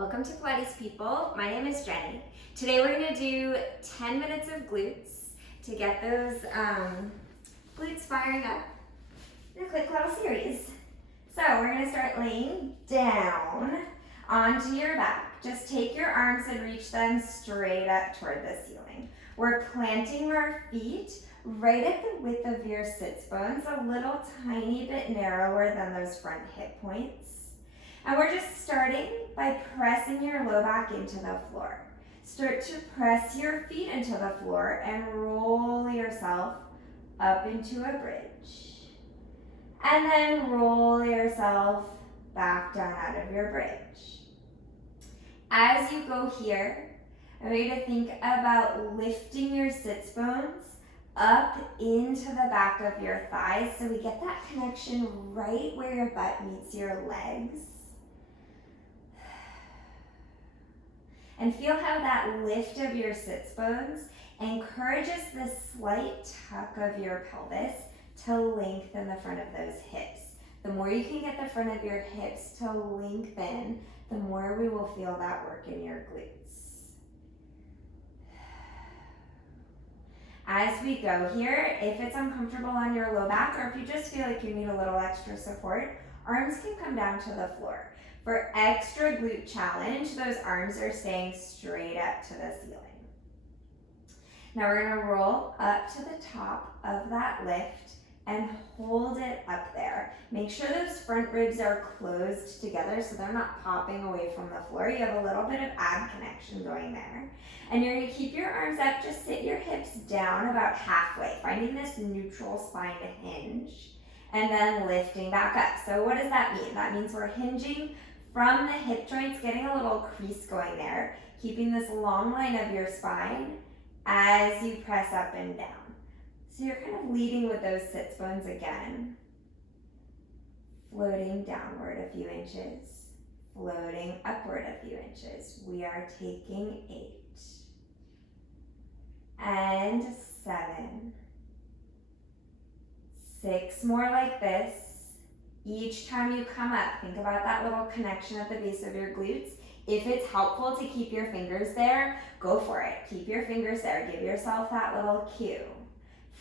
Welcome to Pilates People. My name is Jenny. Today we're going to do 10 minutes of glutes to get those glutes firing up in a quick little series. So we're going to start laying down onto your back. Just take your arms and reach them straight up toward the ceiling. We're planting our feet right at the width of your sits bones, a little tiny bit narrower than those front hip points. And we're just starting by pressing your low back into the floor. Start to press your feet into the floor and roll yourself up into a bridge. And then roll yourself back down out of your bridge. As you go here, I want you to think about lifting your sits bones up into the back of your thighs so we get that connection right where your butt meets your legs. And feel how that lift of your sits bones encourages the slight tuck of your pelvis to lengthen the front of those hips. The more you can get the front of your hips to lengthen, the more we will feel that work in your glutes. As we go here, if it's uncomfortable on your low back or if you just feel like you need a little extra support, arms can come down to the floor. For extra glute challenge, those arms are staying straight up to the ceiling. Now we're going to roll up to the top of that lift and hold it up there. Make sure those front ribs are closed together so they're not popping away from the floor. You have a little bit of ab connection going there. And you're going to keep your arms up, just sit your hips down about halfway, finding this neutral spine to hinge, and then lifting back up. So what does that mean? That means we're hinging from the hip joints, getting a little crease going there, keeping this long line of your spine as you press up and down. So you're kind of leading with those sits bones again. Floating downward a few inches, floating upward a few inches. We are taking 8 and 7. 6 more like this. Each time you come up, think about that little connection at the base of your glutes. If it's helpful to keep your fingers there, go for it. Keep your fingers there. Give yourself that little cue.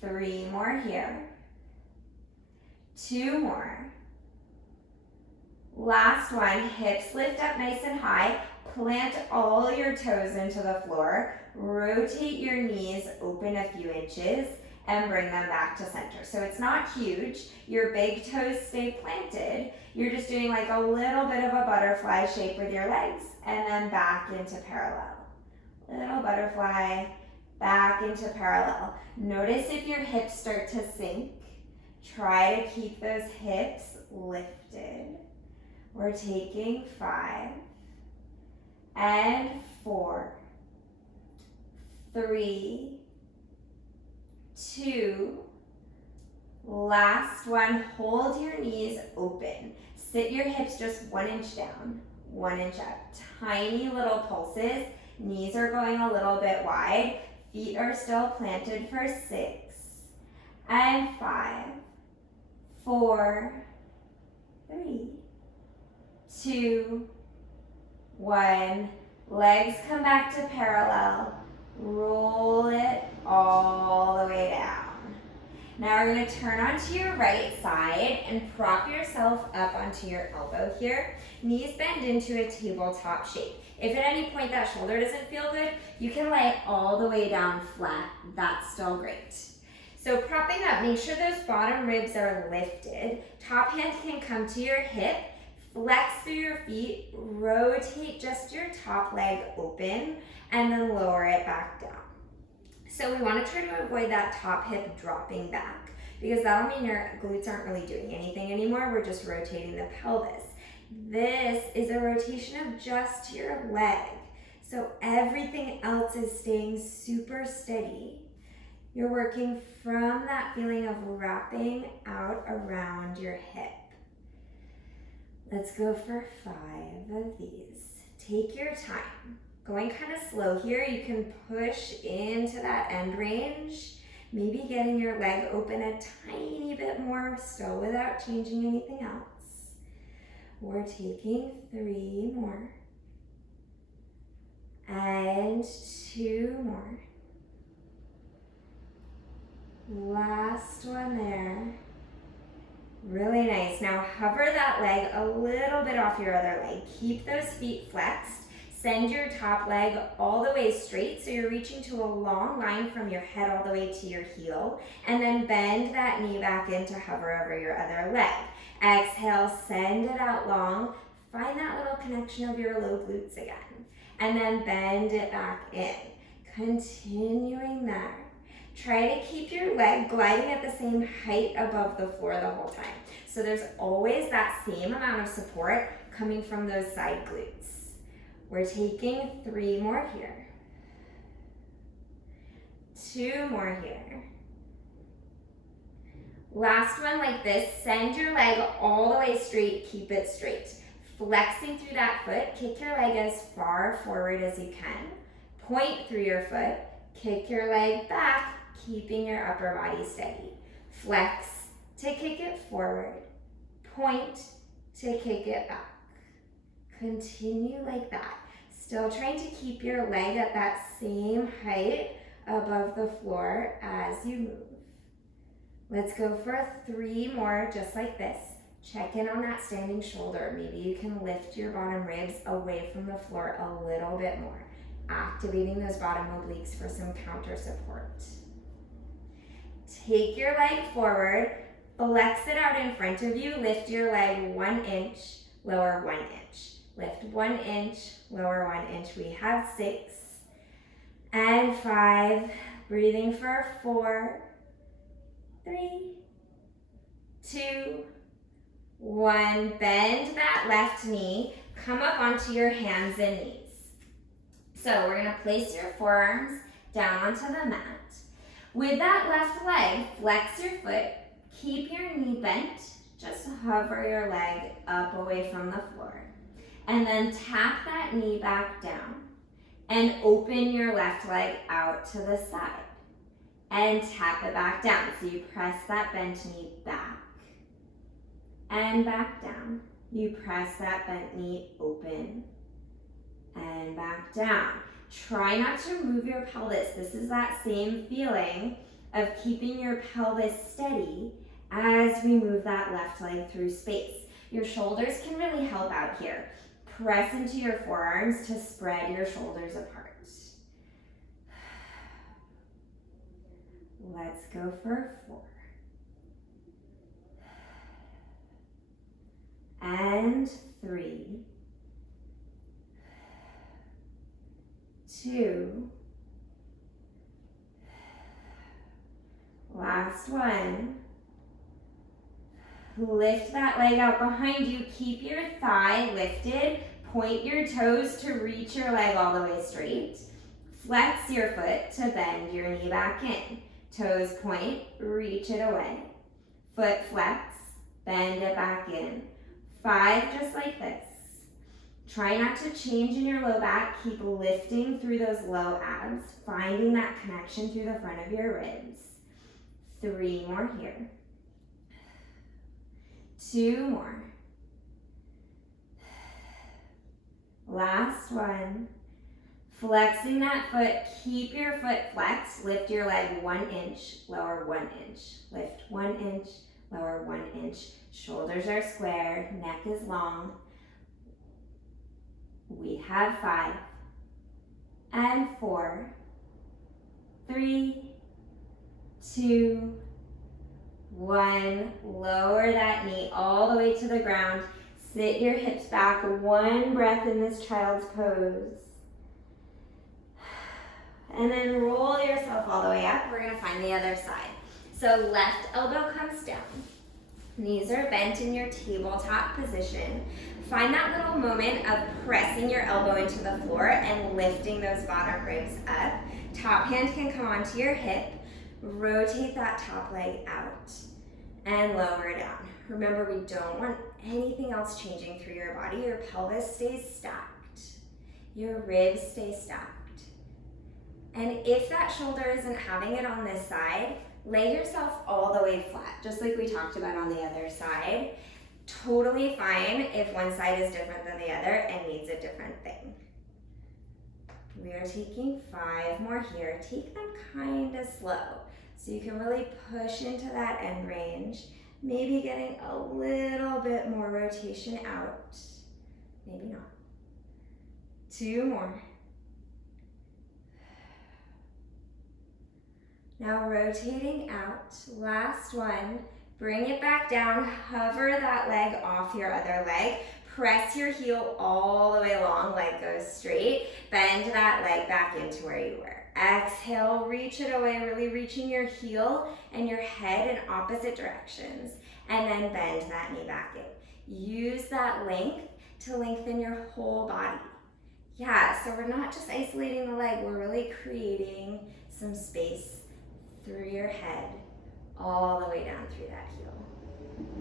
3 more here. 2 more. Last one, hips lift up nice and high. Plant all your toes into the floor. Rotate your knees, open a few inches, and bring them back to center. So it's not huge. Your big toes stay planted. You're just doing like a little bit of a butterfly shape with your legs and then back into parallel. Little butterfly, back into parallel. Notice if your hips start to sink. Try to keep those hips lifted. We're taking 5 and 4, 3, 2, last one, hold your knees open. Sit your hips just 1 inch down, 1 inch up. Tiny little pulses, knees are going a little bit wide, feet are still planted for 6 and 5, 4, 3, 2, 1. Legs come back to parallel. Roll it all the way down. Now we're going to turn onto your right side and prop yourself up onto your elbow here. Knees bend into a tabletop shape. If at any point that shoulder doesn't feel good, you can lay it all the way down flat. That's still great. So propping up, make sure those bottom ribs are lifted. Top hand can come to your hip. Flex through your feet, rotate just your top leg open, and then lower it back down. So we want to try to avoid that top hip dropping back because that'll mean your glutes aren't really doing anything anymore. We're just rotating the pelvis. This is a rotation of just your leg. So everything else is staying super steady. You're working from that feeling of wrapping out around your hip. Let's go for 5 of these. Take your time. Going kind of slow here, you can push into that end range, maybe getting your leg open a tiny bit more, still without changing anything else. We're taking 3 more. that leg a little bit off your other leg. Keep those feet flexed. Send your top leg all the way straight, so you're reaching to a long line from your head all the way to your heel, and then bend that knee back in to hover over your other leg. Exhale, send it out long. Find that little connection of your low glutes again, and then bend it back in. Continuing there. Try to keep your leg gliding at the same height above the floor the whole time. So there's always that same amount of support coming from those side glutes. We're taking 3 more here. 2 more here. Last one like this. Send your leg all the way straight. Keep it straight. Flexing through that foot. Kick your leg as far forward as you can. Point through your foot. Kick your leg back, keeping your upper body steady. Flex to kick it forward. Point to kick it back. Continue like that. Still trying to keep your leg at that same height above the floor as you move. Let's go for 3 more just like this. Check in on that standing shoulder. Maybe you can lift your bottom ribs away from the floor a little bit more, activating those bottom obliques for some counter support. Take your leg forward, flex it out in front of you, lift your leg 1 inch, lower 1 inch. Lift 1 inch, lower 1 inch. We have 6 and 5. Breathing for 4, 3, 2, 1. Bend that left knee. Come up onto your hands and knees. So we're gonna place your forearms down onto the mat. With that left leg, flex your foot. Keep your knee bent. Just hover your leg up away from the floor. And then tap that knee back down and open your left leg out to the side and tap it back down. So you press that bent knee back and back down. You press that bent knee open and back down. Try not to move your pelvis. This is that same feeling of keeping your pelvis steady as we move that left leg through space. Your shoulders can really help out here. Press into your forearms to spread your shoulders apart. Let's go for 4. And 3, 2, last one. Lift that leg out behind you. Keep your thigh lifted. Point your toes to reach your leg all the way straight. Flex your foot to bend your knee back in. Toes point, reach it away. Foot flex, bend it back in. 5 just like this. Try not to change in your low back. Keep lifting through those low abs, finding that connection through the front of your ribs. 3 more here. 2 more. Last one. Flexing that foot, keep your foot flexed. Lift your leg 1 inch, lower 1 inch. Lift 1 inch, lower 1 inch. Shoulders are square, neck is long. We have 5 and 4, 3, 2, 1. Lower that knee all the way to the ground. Sit your hips back. 1 breath in this child's pose. And then roll yourself all the way up. We're gonna find the other side. So left elbow comes down. Knees are bent in your tabletop position. Find that little moment of pressing your elbow into the floor and lifting those bottom ribs up. Top hand can come onto your hip. Rotate that top leg out and lower it down. Remember, we don't want anything else changing through your body. Your pelvis stays stacked. Your ribs stay stacked. And if that shoulder isn't having it on this side, lay yourself all the way flat, just like we talked about on the other side. Totally fine if one side is different than the other and needs a different thing. We are taking 5 more here. Take them kind of slow so you can really push into that end range Maybe getting a little bit more rotation out. Maybe not. 2 more. Now rotating out. Last one. Bring it back down. Hover that leg off your other leg. Press your heel all the way along, leg goes straight. Bend that leg back into where you were. Exhale, reach it away, really reaching your heel and your head in opposite directions. And then bend that knee back in. Use that length to lengthen your whole body. Yeah, so we're not just isolating the leg, we're really creating some space through your head, all the way down through that heel.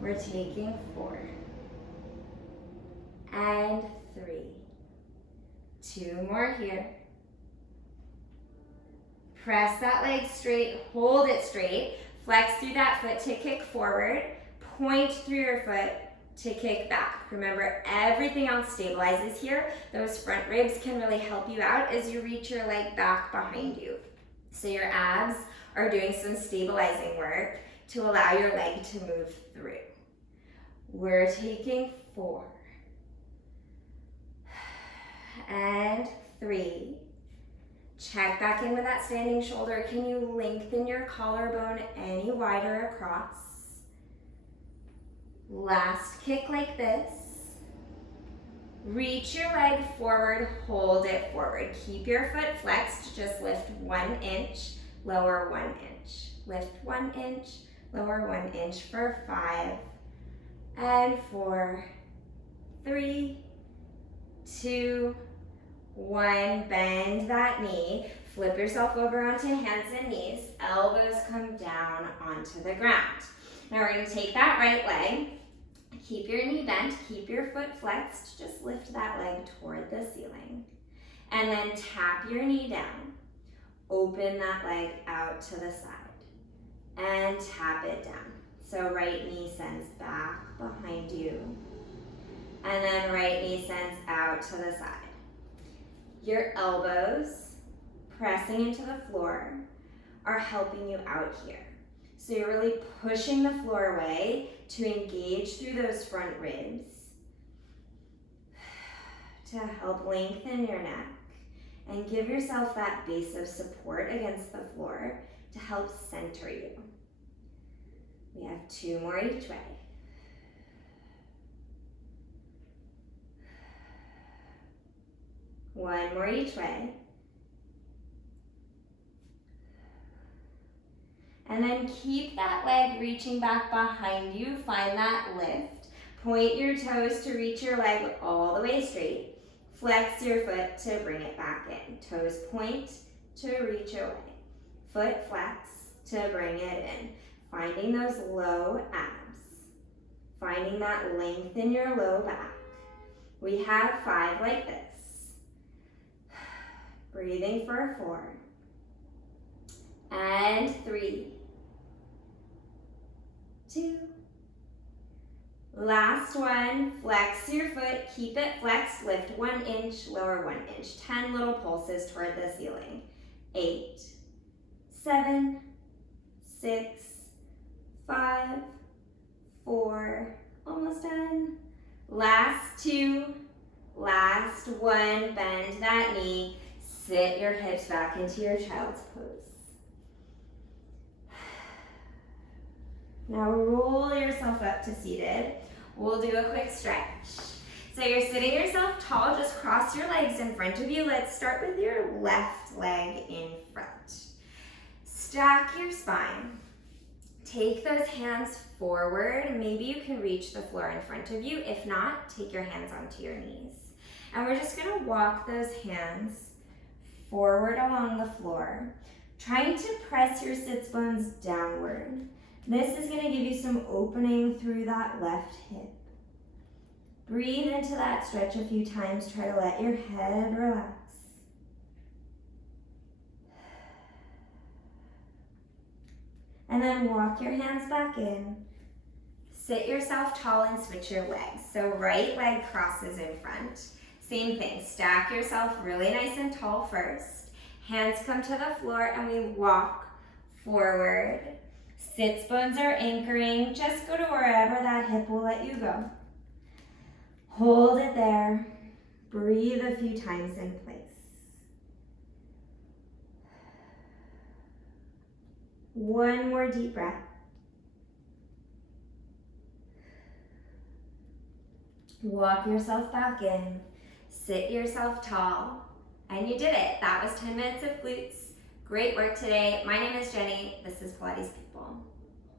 We're taking 4. And 3. 2 more here. Press that leg straight, hold it straight. Flex through that foot to kick forward. Point through your foot to kick back. Remember, everything else stabilizes here. Those front ribs can really help you out as you reach your leg back behind you. So your abs are doing some stabilizing work to allow your leg to move through. We're taking 4. And 3. Check back in with that standing shoulder. Can you lengthen your collarbone any wider across? Last kick like this. Reach your leg forward, hold it forward. Keep your foot flexed, just lift 1 inch, lower 1 inch. Lift 1 inch, lower 1 inch for 5, and 4, 3, 2, 1. Bend that knee. Flip yourself over onto hands and knees. Elbows come down onto the ground. Now we're going to take that right leg. Keep your knee bent. Keep your foot flexed. Just lift that leg toward the ceiling. And then tap your knee down. Open that leg out to the side. And tap it down. So right knee sends back behind you. And then right knee sends out to the side. Your elbows pressing into the floor are helping you out here. So you're really pushing the floor away to engage through those front ribs to help lengthen your neck and give yourself that base of support against the floor to help center you. We have 2 more each way. One more each way. And then keep that leg reaching back behind you. Find that lift. Point your toes to reach your leg all the way straight. Flex your foot to bring it back in. Toes point to reach away. Foot flex to bring it in. Finding those low abs. Finding that length in your low back. We have 5 like this. Breathing for 4. And 3. 2. Last one. Flex your foot. Keep it flexed. Lift 1 inch, lower 1 inch. 10 little pulses toward the ceiling. 8, 7, 6, 5, 4, almost done. Last 2. Last 1. Bend that knee. Sit your hips back into your child's pose. Now roll yourself up to seated. We'll do a quick stretch. So you're sitting yourself tall, just cross your legs in front of you. Let's start with your left leg in front. Stack your spine. Take those hands forward. Maybe you can reach the floor in front of you. If not, take your hands onto your knees. And we're just gonna walk those hands forward along the floor, trying to press your sits bones downward. This is going to give you some opening through that left hip. Breathe into that stretch a few times. Try to let your head relax. And then walk your hands back in. Sit yourself tall and switch your legs. So right leg crosses in front. Same thing, stack yourself really nice and tall first. Hands come to the floor and we walk forward. Sits bones are anchoring. Just go to wherever that hip will let you go. Hold it there. Breathe a few times in place. One more deep breath. Walk yourself back in. Sit yourself tall. And you did it. That was 10 minutes of glutes. Great work today. My name is Jenny. This is Pilates People.